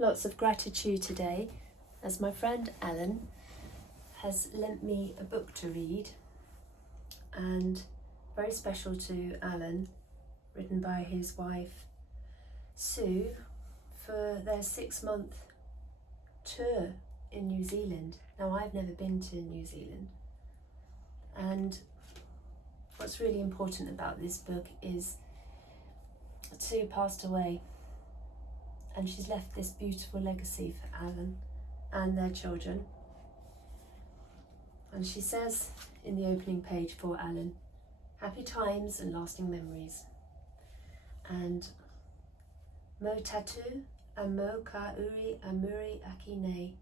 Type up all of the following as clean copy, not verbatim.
lots of gratitude today as my friend Alan has lent me a book to read, and very special to Alan, written by his wife Sue for their 6-month tour in New Zealand. Now, I've never been to New Zealand, and what's really important about this book is Sue passed away, and she's left this beautiful legacy for Alan and their children. And she says in the opening page for Alan, happy times and lasting memories. And mo tatu a mo ka uri a muri aki nei,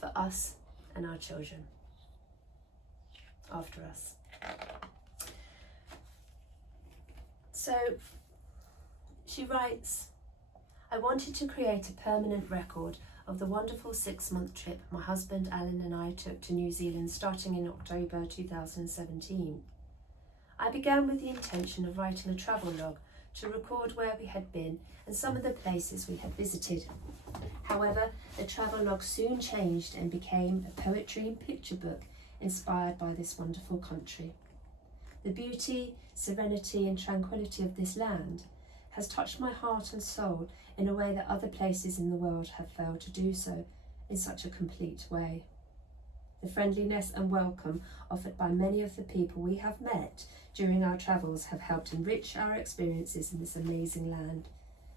for us and our children after us. So she writes, I wanted to create a permanent record of the wonderful 6-month trip my husband Alan and I took to New Zealand starting in October 2017. I began with the intention of writing a travel log to record where we had been and some of the places we had visited. However, the travel log soon changed and became a poetry and picture book inspired by this wonderful country. The beauty, serenity and tranquility of this land has touched my heart and soul in a way that other places in the world have failed to do so in such a complete way. The friendliness and welcome offered by many of the people we have met during our travels have helped enrich our experiences in this amazing land.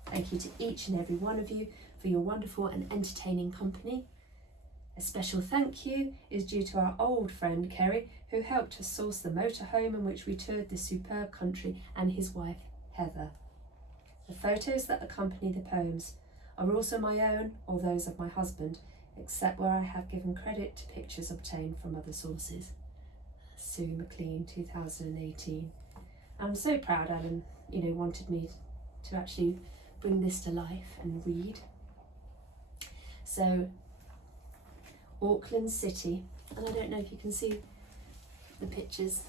Thank you to each and every one of you for your wonderful and entertaining company. A special thank you is due to our old friend Kerry, who helped us source the motorhome in which we toured this superb country, and his wife Heather. The photos that accompany the poems are also my own or those of my husband, except where I have given credit to pictures obtained from other sources. Sue McLean, 2018. I'm so proud Alan, wanted me to actually bring this to life and read. So, Auckland City, and I don't know if you can see the pictures.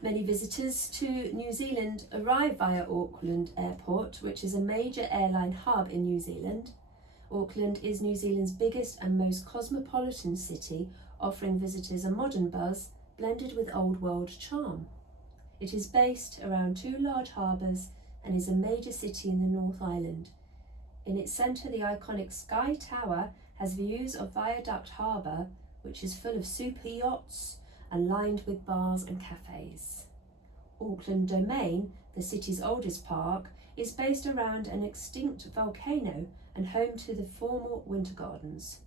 Many visitors to New Zealand arrive via Auckland Airport, which is a major airline hub in New Zealand. Auckland is New Zealand's biggest and most cosmopolitan city, offering visitors a modern buzz blended with old world charm. It is based around 2 large harbours and is a major city in the North Island. In its centre, the iconic Sky Tower has views of Viaduct Harbour, which is full of super yachts and lined with bars and cafes. Auckland Domain, the city's oldest park, is based around an extinct volcano and home to the former Winter Gardens.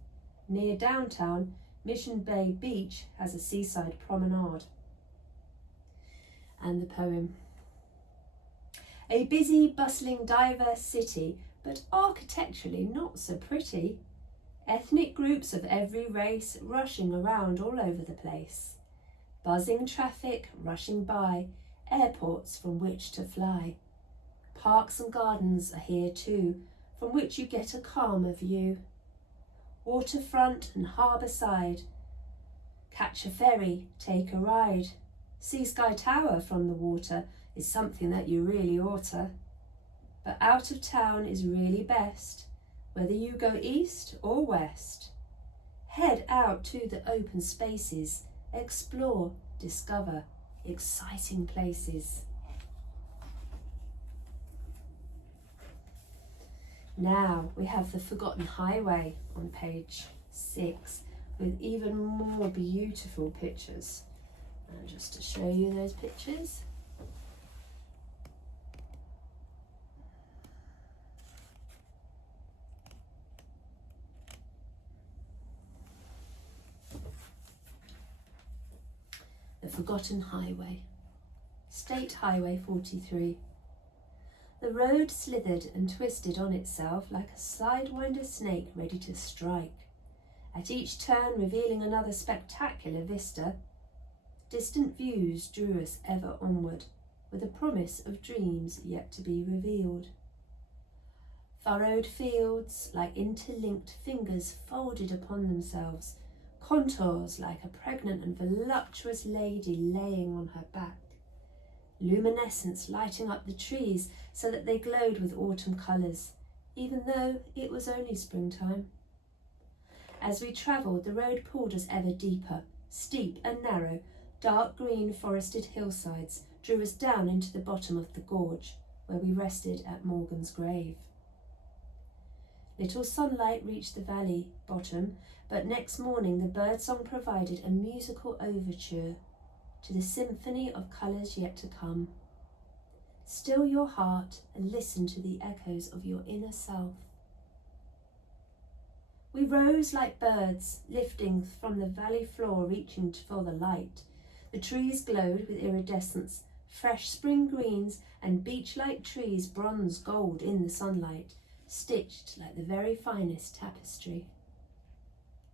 Near downtown, Mission Bay Beach has a seaside promenade. And the poem. A busy, bustling, diverse city, but architecturally not so pretty. Ethnic groups of every race rushing around all over the place. Buzzing traffic rushing by, airports from which to fly. Parks and gardens are here too, from which you get a calmer view. Waterfront and harbour side. Catch a ferry, take a ride. See Sky Tower from the water is something that you really oughta. But out of town is really best, whether you go east or west. Head out to the open spaces, explore, discover exciting places. Now we have the Forgotten Highway on page 6 with even more beautiful pictures. And just to show you those pictures. The Forgotten Highway. State Highway 43. The road slithered and twisted on itself like a sidewinder snake ready to strike, at each turn revealing another spectacular vista. Distant views drew us ever onward, with a promise of dreams yet to be revealed. Furrowed fields, like interlinked fingers folded upon themselves, contours like a pregnant and voluptuous lady laying on her back, luminescence lighting up the trees so that they glowed with autumn colours, even though it was only springtime. As we travelled, the road pulled us ever deeper. Steep and narrow, dark green forested hillsides drew us down into the bottom of the gorge, where we rested at Morgan's grave. Little sunlight reached the valley bottom, but next morning the birdsong provided a musical overture to the symphony of colours yet to come. Still your heart and listen to the echoes of your inner self. We rose like birds, lifting from the valley floor, reaching for the light. The trees glowed with iridescence, fresh spring greens and beech-like trees bronze gold in the sunlight, stitched like the very finest tapestry.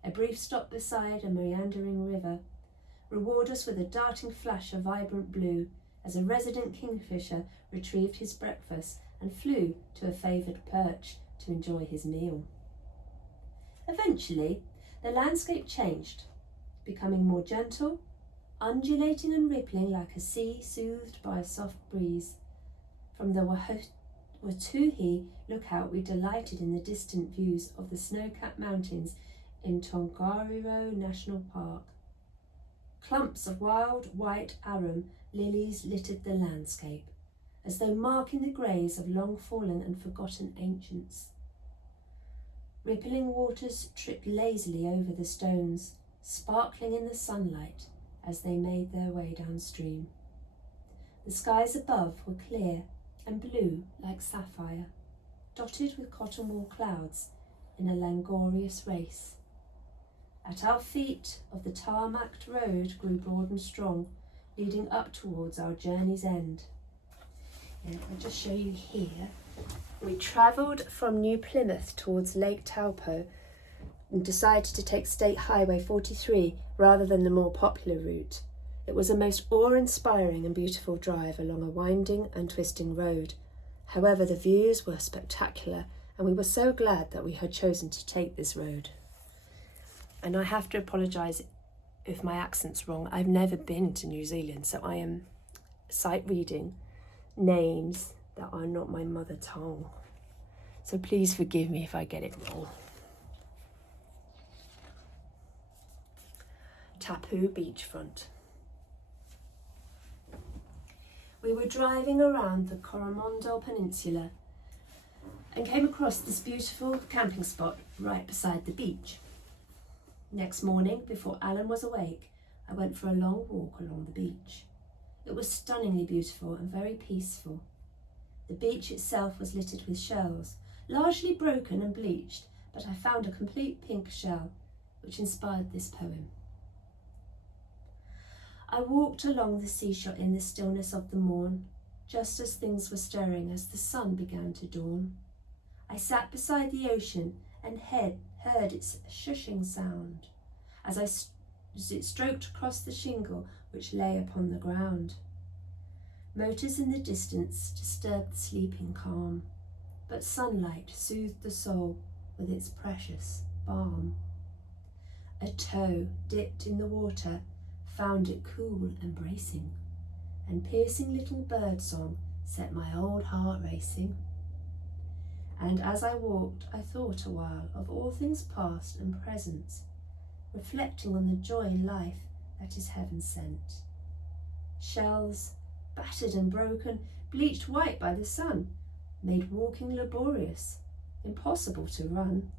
A brief stop beside a meandering river rewarded us with a darting flash of vibrant blue as a resident kingfisher retrieved his breakfast and flew to a favoured perch to enjoy his meal. Eventually, the landscape changed, becoming more gentle, undulating and rippling like a sea soothed by a soft breeze. From the Watuhi lookout, we delighted in the distant views of the snow-capped mountains in Tongariro National Park. Clumps of wild white arum lilies littered the landscape, as though marking the graves of long-fallen and forgotten ancients. Rippling waters tripped lazily over the stones, sparkling in the sunlight as they made their way downstream. The skies above were clear and blue like sapphire, dotted with cotton-wool clouds in a languorous race. At our feet of the tarmacked road grew broad and strong, leading up towards our journey's end. I'll just show you here. We travelled from New Plymouth towards Lake Taupo and decided to take State Highway 43 rather than the more popular route. It was a most awe-inspiring and beautiful drive along a winding and twisting road. However, the views were spectacular and we were so glad that we had chosen to take this road. And I have to apologise if my accent's wrong. I've never been to New Zealand, so I am sight reading names that are not my mother tongue. So please forgive me if I get it wrong. Tapu beachfront. We were driving around the Coromandel Peninsula and came across this beautiful camping spot right beside the beach. Next morning, before Alan was awake, I went for a long walk along the beach. It was stunningly beautiful and very peaceful. The beach itself was littered with shells, largely broken and bleached, but I found a complete pink shell, which inspired this poem. I walked along the seashore in the stillness of the morn, just as things were stirring as the sun began to dawn. I sat beside the ocean and heard its shushing sound as it stroked across the shingle which lay upon the ground. Motors in the distance disturbed the sleeping calm, but sunlight soothed the soul with its precious balm. A toe dipped in the water found it cool and bracing, and piercing little bird song set my old heart racing. And as I walked, I thought a while of all things past and present, reflecting on the joy in life that is heaven sent. Shells, battered and broken, bleached white by the sun, made walking laborious, impossible to run.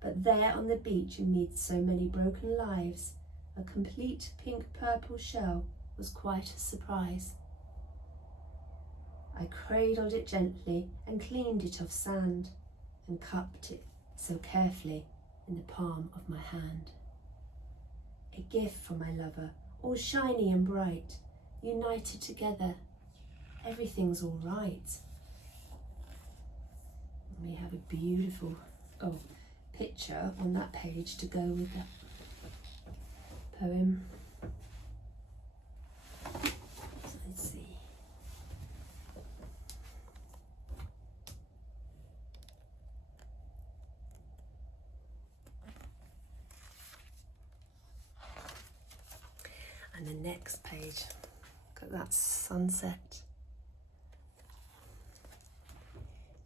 But there on the beach, amid so many broken lives, a complete pink-purple shell was quite a surprise. I cradled it gently and cleaned it of sand and cupped it so carefully in the palm of my hand. A gift from my lover, all shiny and bright, united together, everything's all right. We have a beautiful picture on that page to go with that poem. So let's see. And the next page, look at that sunset.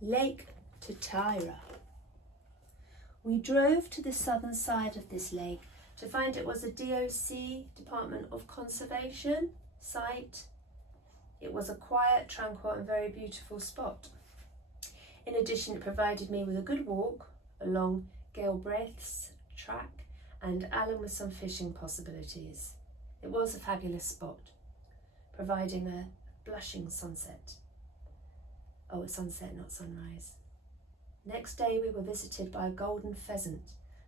Lake Totira. We drove to the southern side of this lake to find it was a DOC, Department of Conservation, site. It was a quiet, tranquil and very beautiful spot. In addition, it provided me with a good walk along Galbraith's track and Alan with some fishing possibilities. It was a fabulous spot, providing a blushing sunset. Oh, it's sunset, not sunrise. Next day we were visited by a golden pheasant,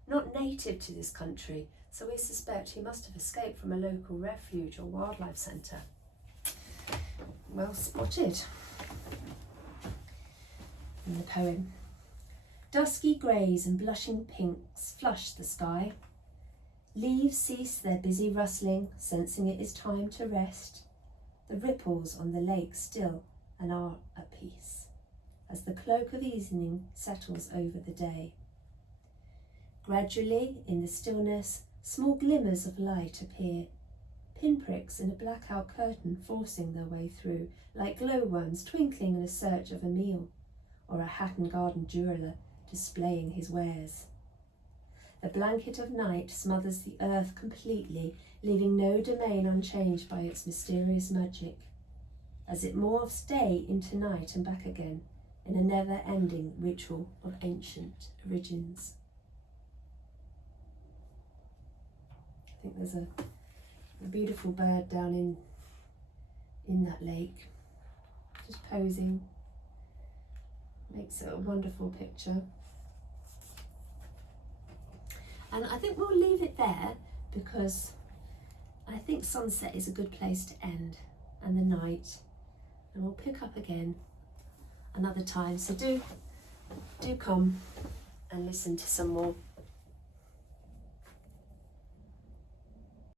not native to this country, so we suspect he must have escaped from a local refuge or wildlife centre. Well spotted. In the poem, dusky greys and blushing pinks flush the sky. Leaves cease their busy rustling, sensing it is time to rest. The ripples on the lake still and are at peace, as the cloak of evening settles over the day. Gradually, in the stillness, small glimmers of light appear, pinpricks in a blackout curtain forcing their way through, like glowworms twinkling in a search of a meal, or a Hatton Garden jeweller displaying his wares. The blanket of night smothers the earth completely, leaving no domain unchanged by its mysterious magic, as it morphs day into night and back again in a never-ending ritual of ancient origins. I think there's a beautiful bird down in that lake, just posing. Makes it a wonderful picture. And I think we'll leave it there because I think sunset is a good place to end, and the night, and we'll pick up again another time. So do come and listen to some more